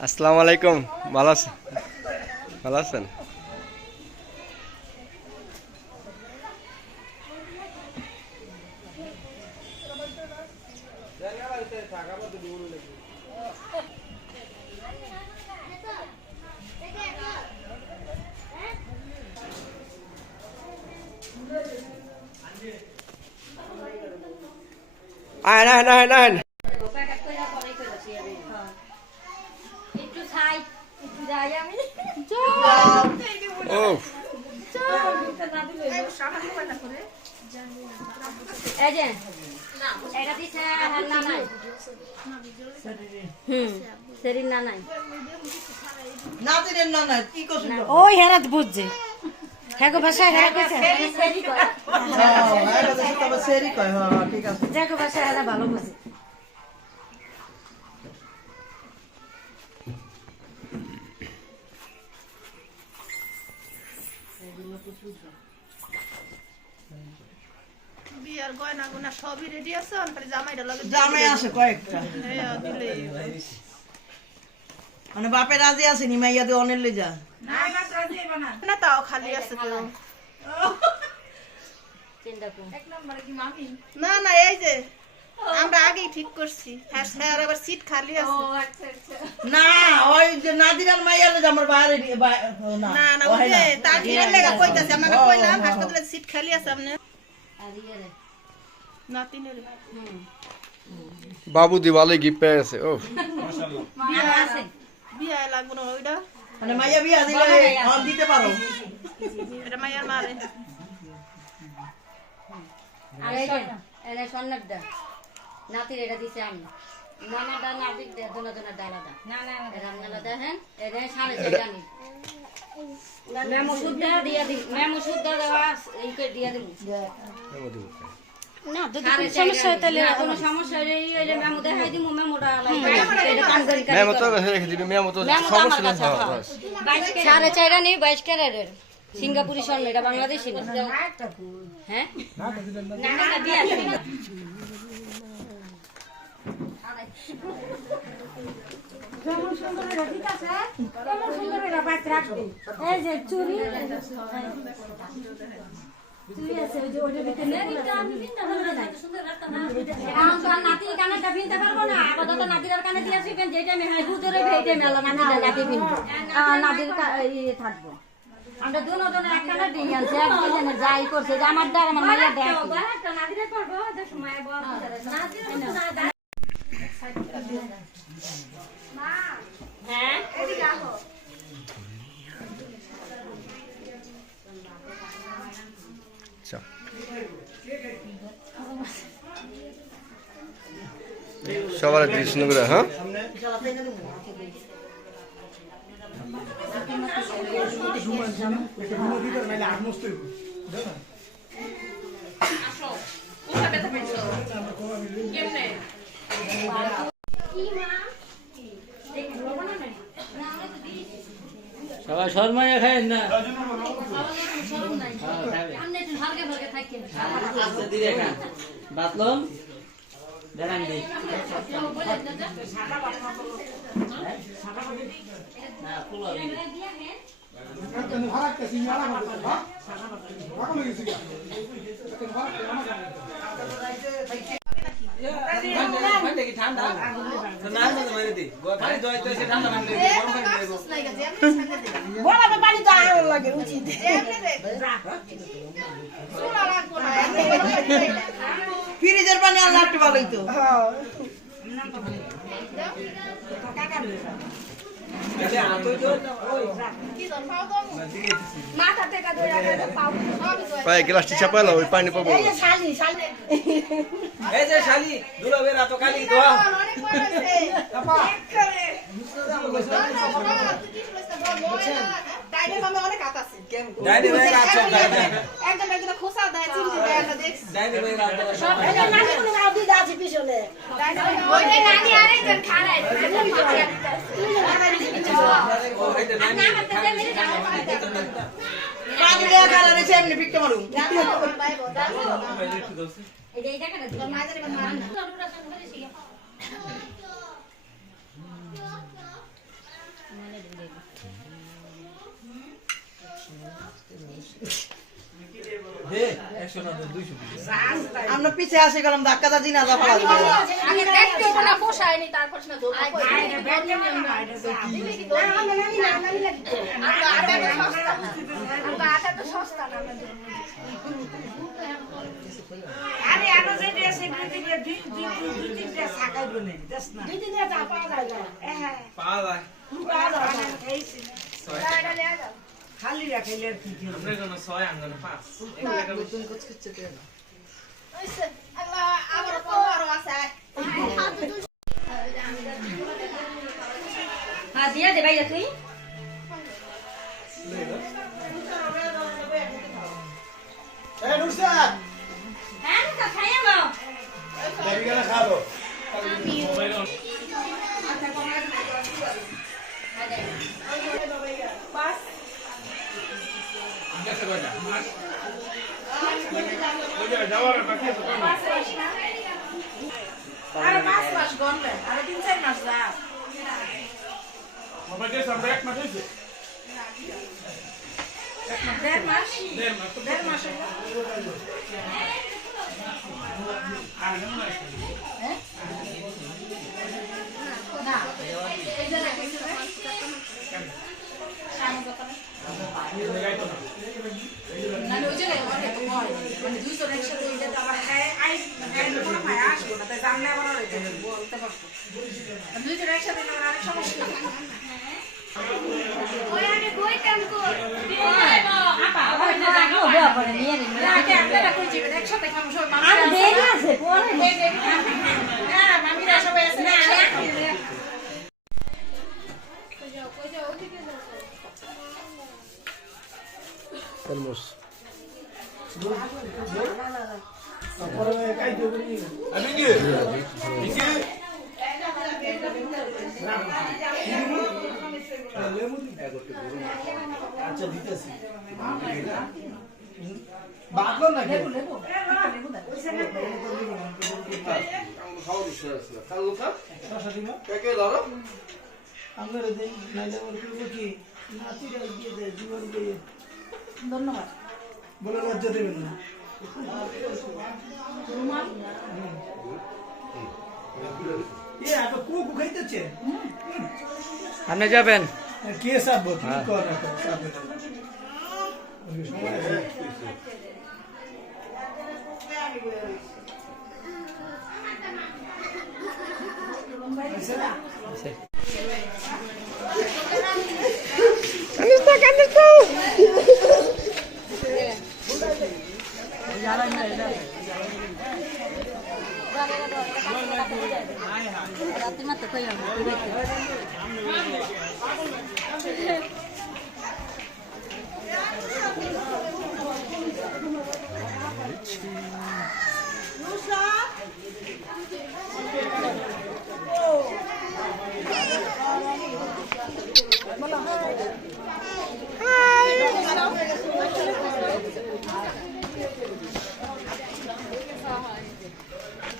আসসালামু আলাইকুম। ভালো আছেন? ভালো আছেন? আয় না না না ও ওই হেরাত বুঝছে হ্যাঁ ভাষা হ্যাঁ দেখো ভাষা হেরা ভালো বুঝে বিয়ার গয়না গুনা সবই রেডি আছে আর জামাইটা লাগে জামাই আছে কয়েকটা হ্যাঁ দিলেই মানে বাপে রাজি আছে নি মাইয়া দিয়ে অনেক লই যা না বাপ রাজি হবে না তাও খালি আছে তো এক নম্বরে কি মামি না না এই যে আমরা আগেই ঠিক করছি হ্যাঁ স্যার আবার সিট খালি আছে ও আচ্ছা আচ্ছা না ওই যে নাদিরার মাইয়া লই আমার বাইরে না না না ওই যে তার দিনের লাগা কইতাছে আমরা কইলাম হাসপাতালে সিট খালি আছে আপনি না তিনের বাবু দিওয়ালে গিফট পেয়ে গেছে। ও বিয়া আছে বিয়া লাগবে না ওইটা মানে মাইয়া বিয়া দিলে অন দিতে পারো এটা মাইয়ার মারে আরে এনে সন্ন্যাদা নাতির এটা দিছে আমি নানাদা নাতির দে দোনা দোনা ডালাদা না না রান্নালাদা হ্যাঁ এটা সাড়ে জানি মেমো সুদ্ধা দিয়া দি মেমো সুদ্ধা দেওয়া এইকে দিয়া দিমু না যদি কোনো সমস্যা হয় তাহলে কোনো সমস্যা হলে এই যে মেমো দেখাই দিমু মেমোটা লাগবে এটা কাম করি মেমো তো রেখে দিবি। মেমো তো সমস্যা নেই। সাড়ে চাইরা নেই 22 ক্যারেটের সিঙ্গাপুরি স্বর্ণ এটা বাংলাদেশি না হ্যাঁ না না দিয়া কেমন সুন্দর এটা ঠিক আছে কেমন সুন্দর এটা বাইক রাখবে এই যে চুড়ি চুড়ি আছে ওই যে ওটা ভিতরে নেটা আমি কিনতে পারবো না সুন্দর রাখতা না এখন তো নাতি কানেটা কিনতে পারবো না আপাতত নাতির কানে দিয়েছি কেন যেটা আমি হাই দুধরে ভেইতে মেলা নাতি কিনবো নাতির ইয়ে থাকবো আমরা দুজনে একখানা দিয়ে আনছি একজনে যাই করছে যে আমার দ্বারা আমার মাইয়া দেয় একটা নাতিরে করবো ওদের সময় বল নাতির না মা হ্যাঁ এদিকে আসো আচ্ছা সবার কৃষ্ণ করে হ্যাঁ সবাই শর্মায় খায় না বাতলম দেখান দিই না ফুল ঠান্ডা পানি তো আগুন লাগে উচিত ফ্রিজের পানি আল্লাহ একটু ভালোই তো ভাই গ্লাসটি চাপালো ওই পানি পাবো। এই যে শালি শালি এই যে শালি দুলাবের এত কালি দোয়া ডাইনি ভাই আছে একদম একদম খোসা দেয় চিমটি দেয় আমরা দেখছি ডাইনি ভাই রাত সব এটা নানি কোনো আদি আছে পিছনে ওই যে নানি আরেকজন খাড়ায় পানি দেয়া কালারে সেমনি পিকতে মারুম 100 না 200 আমরা পিছে আসে গেলাম ধাক্কা দিন আদা ফলা দিবে আগে দেখতে বলা পোষায়নি তারপর না দৌড় আটা তো সস্তা না আরে আনো যে দেশে দিবে দুই তিনটা সাকাই বনে দেশ না দুই তিনটা চা পাওয়া যায় হ্যাঁ পাওয়া যায় পাওয়া যায় খাইছি এটা নিয়ে যাও খালি রাখাইলে আর কি কি আমরা জন্য 6 আমরা 5 তুমি কুছ কিচ্ছে দে না ওইসে আল্লাহ আবার পাওয়ারও আছে হ্যাঁ দিয়া দে ভাই তুই এই নুরসাদ হ্যাঁ তো খাইয়া নাও দেবি কেন খাবো আরে 5 মাস গনবে আরে 3-4 মাস যা দেড় মাস না এই যে রাখছি না ওই যে অনেক হয় মানে 200 একসাথে এটা তো আবার আই কোনো ভাই আসবো না তাই জানলে আবার বলতে পারবো 200 একসাথে না আরেক সমস্যা ওই আমি কইতাম কো আপা ওই না জানো দেয়া পড়ে নিয়ে নে আগে আপনারা কই যাবেন একসাথে খাবো সব মামি আর দেরি আছে পরে না মামিরা সবাই আছে না কই যাও ওদিকে যাও তেলমস তারপরে কাই দেবো নি আমি কি লেমন আচ্ছা দিতেছি বাগলো না কে লেবু আপনারা দেন নাইলে ওর করবো কি নাতিরা দিয়ে দেয় জীবন দিয়ে ধন্যবাদ বলে লজ্জা দেবেন না আপনি কুকু খাইতেছে আপনি যাবেন কে সাবো কি কর না সাবো রাতে মাত্র কই আমরা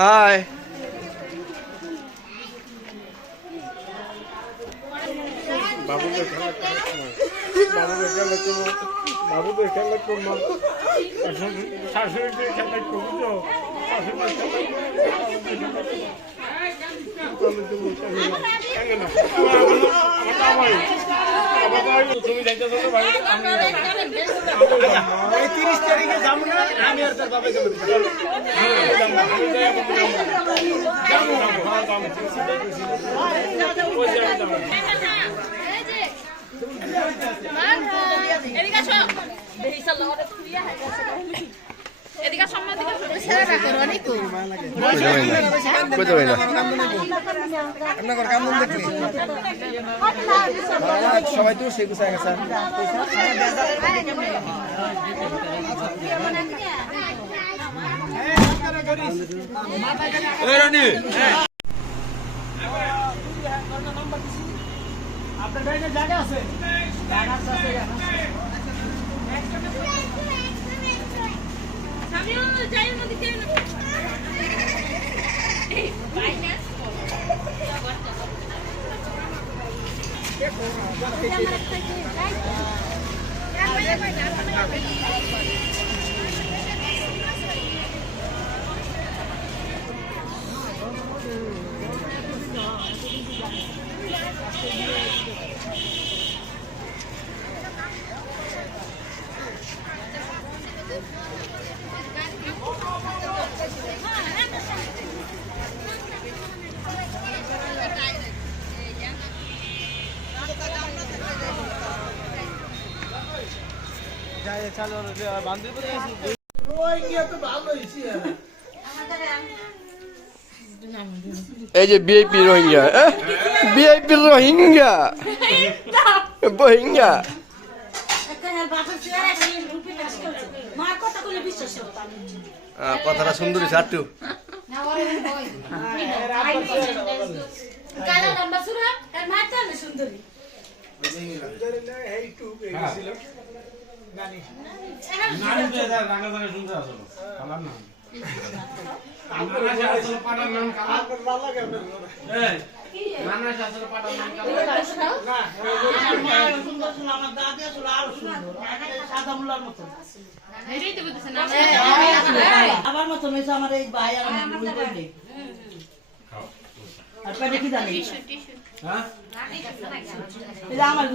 হাই বাবু তো খেলা করবো শাশুড়ি খেলা করবো তো তুমি যাইতেছো তো ভাই 30 তারিখে যাবো না আমি আর তার বাবাকে এদিকে আসো দেহি চল ওরে তুইয়া হাই গেছে এদিকে সম্মান দিকে সেরা করো অনেক কই যাবেন না আপনার কাম বন্ধ দেখি সবাই তো সেই গুছায় গেছে এই রানী আপনার গাড়িতে জায়গা আছে জায়গা আছে আমিও যাই না দিতে না এই বাইনাস রোহিঙ্গা তো ভালোই ছিল এই যে বিআইপি রোহিঙ্গা বিআইপি রোহিঙ্গা রোহিঙ্গা মার কথা বলে বিশ্বাস করতাম কথাটা সুন্দরী সাট্টু কালা লম্বা সুরা আর মার চালে সুন্দরী সুন্দর ছিল আমার দাদি আসলে আরো সুন্দর সাদা মুলার মতো আমার মতন হয়েছে আমার এই ভাই আর আর পেটে কি জানি টিস্যু টিস্যু আমার